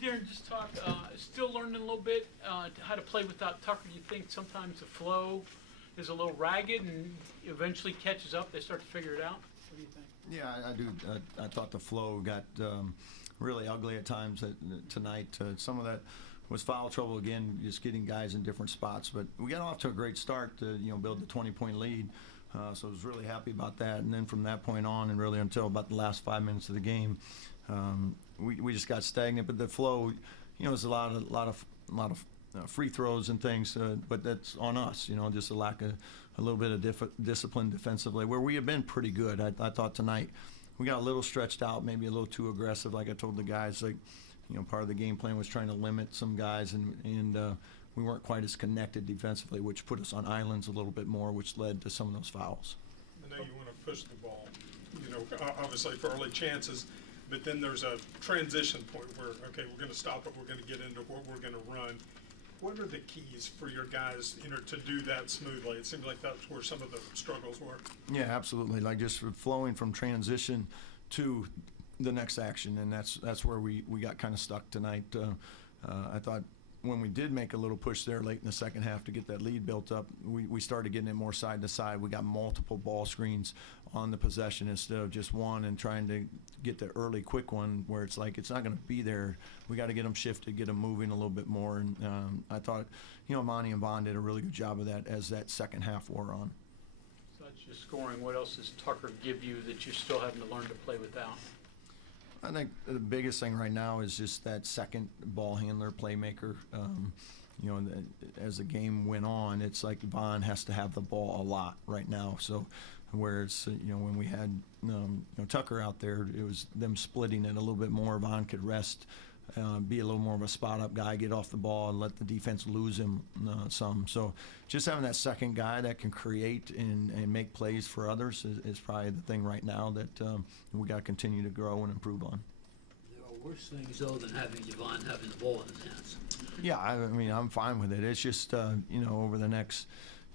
Darren, just talk, still learning a little bit how to play without Tucker. Do you think sometimes the flow is a little ragged and eventually catches up? They start to figure it out? What do you think? Yeah, I do. I thought the flow got really ugly at times tonight. Some of that was foul trouble again, just getting guys in different spots. But we got off to a great start to build the 20-point lead. So I was really happy about that. And then from that point on, and really until about the last 5 minutes of the game, we just got stagnant. But the flow, was a lot of free throws and things. But that's on us. Just a lack of a little bit of discipline defensively, where we have been pretty good. I thought tonight we got a little stretched out, maybe a little too aggressive. Like I told the guys, part of the game plan was trying to limit some guys, and we weren't quite as connected defensively, which put us on islands a little bit more, which led to some of those fouls. I know you want to push the ball, obviously for early chances, but then there's a transition point where, okay, we're going to stop it, we're going to get into what we're going to run. What are the keys for your guys, to do that smoothly? It seems like that's where some of the struggles were. Yeah, absolutely. Like just flowing from transition to the next action, and that's where we got kind of stuck tonight. I thought when we did make a little push there late in the second half to get that lead built up, we started getting it more side to side. We got multiple ball screens on the possession instead of just one, and trying to get the early quick one where it's like it's not going to be there. We got to get them shifted, get them moving a little bit more. And I thought, Monty and Vaughn did a really good job of that as that second half wore on. So that's just scoring. What else does Tucker give you that you're still having to learn to play without? I think the biggest thing right now is just that second ball handler, playmaker. As the game went on, it's like Vaughn has to have the ball a lot right now. So, whereas when we had Tucker out there, it was them splitting it a little bit more. Vaughn could rest, be a little more of a spot-up guy, get off the ball, and let the defense lose him some. So, just having that second guy that can create and make plays for others is probably the thing right now that we got to continue to grow and improve on. There are worse things, though, than having Javon having the ball in his hands. Yeah, I'm fine with it. It's just, over the next,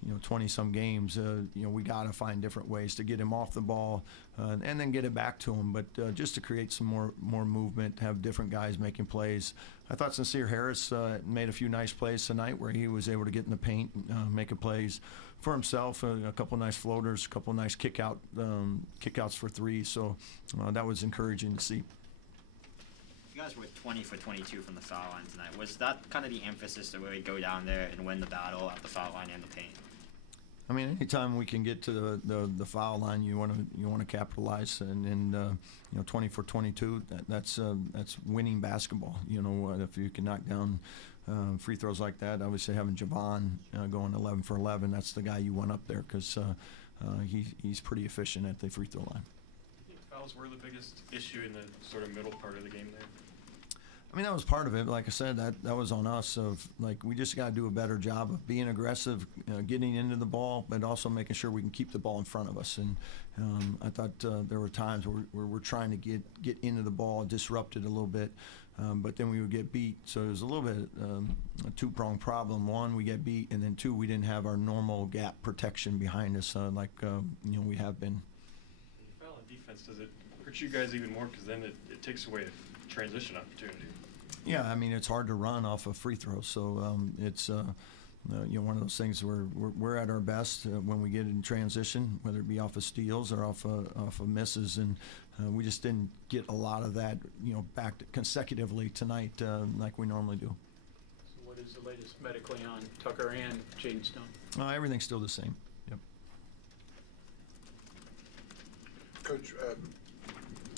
20-some games, we got to find different ways to get him off the ball and then get it back to him. But just to create some more movement, have different guys making plays. I thought Sincere Harris made a few nice plays tonight where he was able to get in the paint, making plays for himself, a couple nice floaters, a couple nice kickouts for three. So that was encouraging to see. You guys were 20 for 22 from the foul line tonight. Was that kind of the emphasis to really go down there and win the battle at the foul line and the paint? Anytime we can get to the foul line, you want to capitalize, and 20 for 22, that's winning basketball. If you can knock down free throws like that, obviously having Javon going 11 for 11, that's the guy you want up there because he's pretty efficient at the free throw line. I think fouls were the biggest issue in the sort of middle part of the game there. That was part of it. Like I said, that was on us. We just got to do a better job of being aggressive, getting into the ball, but also making sure we can keep the ball in front of us. And I thought there were times where we're trying to get into the ball, disrupt it a little bit, but then we would get beat. So it was a little bit a two-pronged problem. One, we get beat, and then two, we didn't have our normal gap protection behind us we have been. When you foul on defense, does it hurt you guys even more? Because then it takes away a transition opportunity. Yeah, it's hard to run off of free throws, so it's one of those things where we're at our best when we get in transition, whether it be off of steals or off of misses, and we just didn't get a lot of that back consecutively tonight like we normally do. So what is the latest medically on Tucker and Jaden Stone? Everything's still the same. Yep. Coach,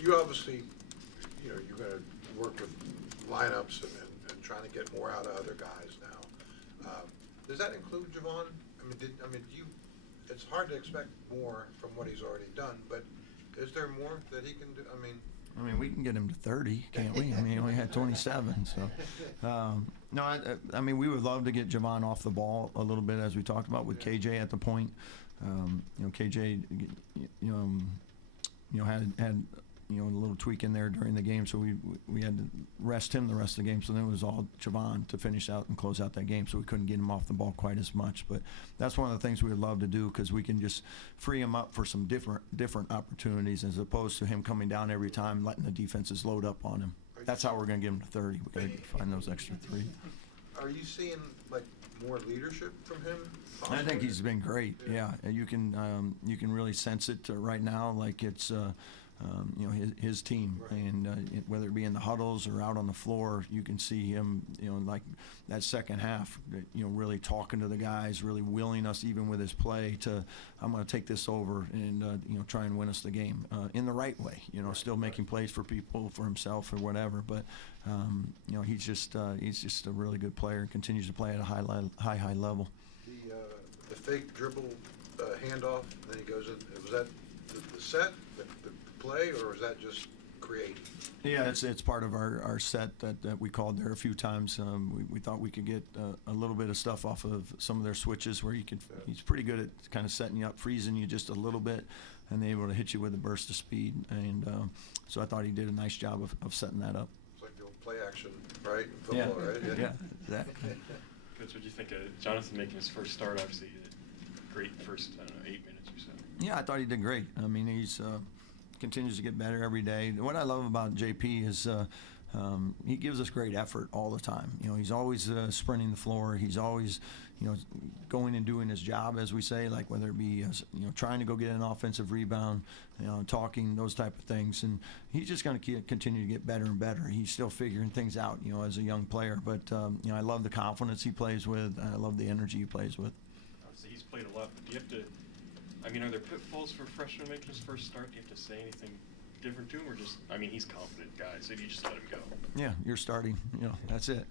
you obviously, you're going to work with lineups and trying to get more out of other guys now. Does that include Javon? It's hard to expect more from what he's already done, but is there more that he can do? We can get him to 30, can't we? He only had 27. So, no, we would love to get Javon off the ball a little bit, as we talked about with KJ at the point. KJ, had a little tweak in there during the game, so we had to rest him the rest of the game. So then it was all Javon to finish out and close out that game, so we couldn't get him off the ball quite as much. But that's one of the things we would love to do, because we can just free him up for some different opportunities, as opposed to him coming down every time, letting the defenses load up on him. Are That's how we're going to get him to 30. We got to find those extra 3. Are you seeing like more leadership from him? I think possibly? he's been great. Yeah, and you can really sense it right now, like it's his team, Right. and whether it be in the huddles or out on the floor, you can see him. Like that second half, really talking to the guys, really willing us, even with his play, to I'm going to take this over and try and win us the game in the right way. Still making plays for people, for himself, or whatever. But he's just a really good player and continues to play at a high level. The fake dribble handoff, and then he goes in. Was that the set, the play, or was that just creating? Yeah, it's part of our set that we called there a few times. We thought we could get a little bit of stuff off of some of their switches where he's pretty good at kind of setting you up, freezing you just a little bit, and then able to hit you with a burst of speed. And so I thought he did a nice job of setting that up. It's like the old play action, right? In football, right? Yeah, exactly. Coach, what do you think of Jonathan making his first start? Obviously, a great first, 8 minutes or so. Yeah, I thought he did great. I mean, he's continues to get better every day. What I love about JP is he gives us great effort all the time. He's always sprinting the floor. He's always, going and doing his job, as we say, like whether it be, trying to go get an offensive rebound, talking, those type of things. And he's just going to continue to get better and better. He's still figuring things out, as a young player. But, I love the confidence he plays with. I love the energy he plays with. Obviously, he's played a lot, but do you have to, are there pitfalls for a freshman making his first start? Do you have to say anything different to him, or just, he's a confident guy, so you just let him go? Yeah, you're starting, that's it,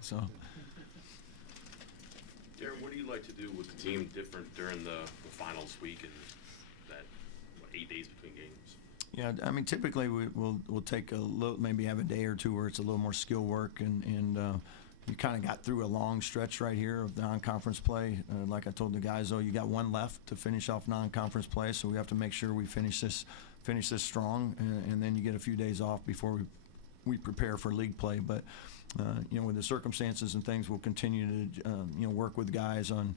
so. Darren, what do you like to do with the team different during the finals week and that 8 days between games? Yeah, typically we'll take a little, maybe have a day or two where it's a little more skill work, and you kind of got through a long stretch right here of non-conference play. Like I told the guys, though, you got one left to finish off non-conference play, so we have to make sure we finish this strong, and then you get a few days off before we prepare for league play. But with the circumstances and things, we'll continue to work with guys on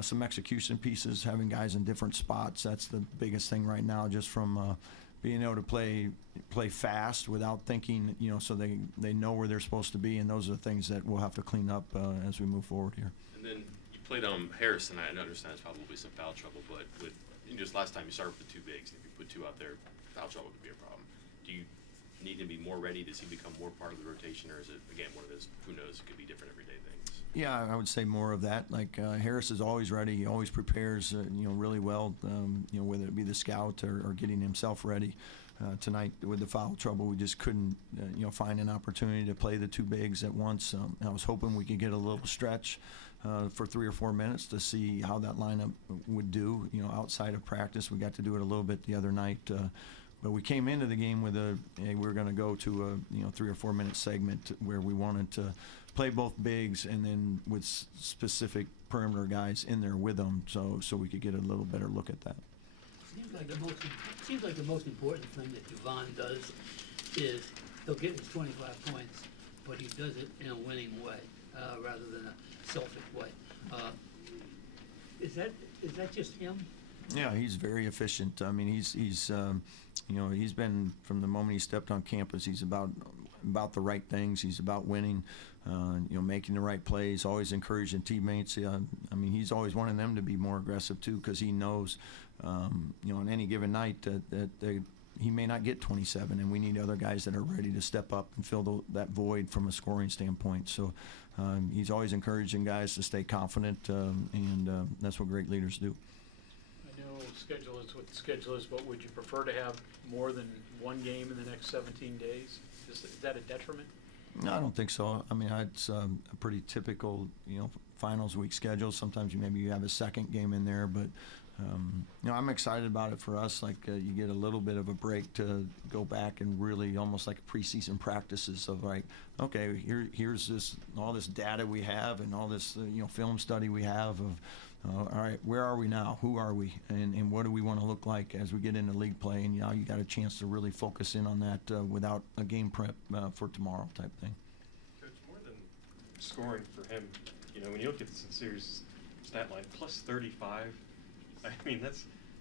some execution pieces, having guys in different spots. That's the biggest thing right now, just from being able to play fast without thinking, so they know where they're supposed to be, and those are the things that we'll have to clean up as we move forward here. And then you played Harris tonight. I understand it's probably some foul trouble, but just last time you started with the 2 bigs, and if you put 2 out there, foul trouble could be a problem. Do you need to be more ready? Does he become more part of the rotation, or is it, again, one of those, who knows, it could be different everyday things? Yeah, I would say more of that. Like Harris is always ready. He always prepares, really well. Whether it be the scout or getting himself ready. Tonight with the foul trouble, we just couldn't, find an opportunity to play the 2 bigs at once. I was hoping we could get a little stretch for 3 or 4 minutes to see how that lineup would do. Outside of practice, we got to do it a little bit the other night. But we came into the game with we were going to go to a 3 or 4 minute segment where we wanted to play both bigs, and then with specific perimeter guys in there with them, so we could get a little better look at that. Seems like the most important thing that Javon does is he'll get his 25 points, but he does it in a winning way rather than a selfish way. Is that just him? Yeah, he's very efficient. He's been, from the moment he stepped on campus, he's about the right things. He's about winning, making the right plays, always encouraging teammates. He's always wanting them to be more aggressive too, because he knows, on any given night that he may not get 27, and we need other guys that are ready to step up and fill that void from a scoring standpoint. So he's always encouraging guys to stay confident, and that's what great leaders do. I know schedule is what the schedule is, but would you prefer to have more than one game in the next 17 days? Is that a detriment? No, I don't think so. It's a pretty typical, finals week schedule. Sometimes you have a second game in there, but I'm excited about it for us. Like you get a little bit of a break to go back and really almost like preseason practices of like, okay, here's all this data we have and all this film study we have of. All right, where are we now? Who are we? And what do we want to look like as we get into league play? And you got a chance to really focus in on that without a game prep for tomorrow type thing. Coach, more than scoring for him, when you look at the Sincere's stat line, plus 35,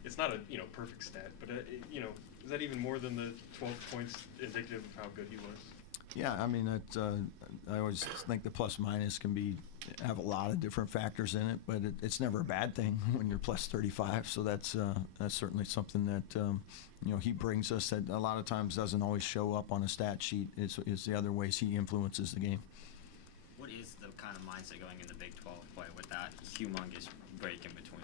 it's not a perfect stat, but is that even more than the 12 points indicative of how good he was? Yeah, I mean, I always think the plus minus can have a lot of different factors in it, but it's never a bad thing when you're plus 35. So that's certainly something that he brings us that a lot of times doesn't always show up on a stat sheet. It's the other ways he influences the game. What is the kind of mindset going in the Big 12 play with that humongous break in between?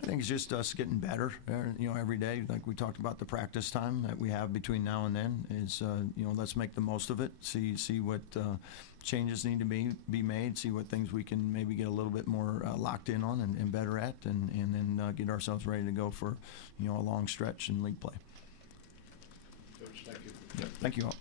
I think it's just us getting better, every day. Like we talked about the practice time that we have between now and then is, let's make the most of it. See what changes need to be made. See what things we can maybe get a little bit more locked in on and better at, and then get ourselves ready to go for, a long stretch in league play. Coach, thank you. Thank you all.